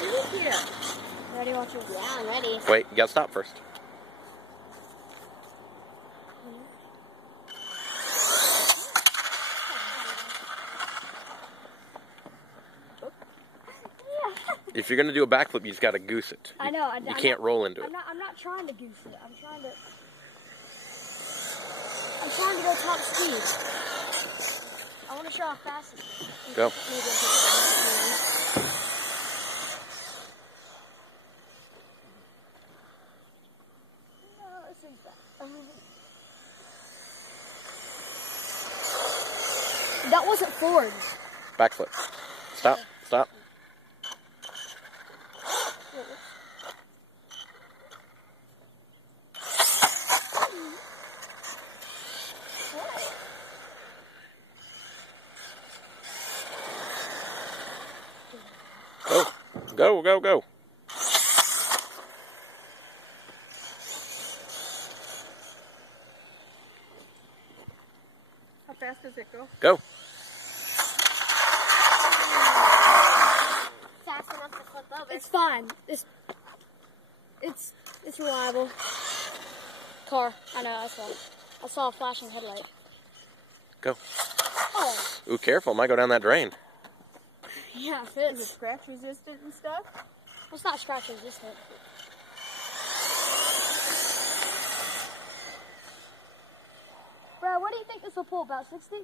Here. Ready, watch your... Yeah, I'm ready. Wait, you gotta stop first. If you're gonna do a backflip, you just gotta goose it. I know. You can't roll into it. I'm not trying to goose it. I'm trying to go top speed. I want to show how fast it is. Go. That wasn't forward. Backflip. Stop. Stop. Go. Go, go, go. How fast does it go? Go. Fast enough to flip over. It's fine. It's reliable. Car. I know. I saw a flashing headlight. Go. Oh. Ooh, careful. Might go down that drain. Yeah, it Is fits. it scratch resistant and stuff? Well, it's not scratch resistant. Brad, what do you think this will pull? About 60?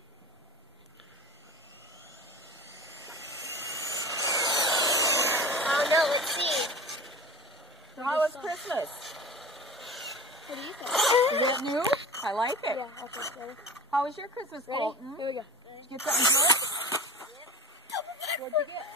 I don't know. Let's see. So how was Christmas? What do you think? Is it new? I like it. Yeah, okay, ready? How was your Christmas, Ready? Colton? Here we go. Did you get something good? What'd you get?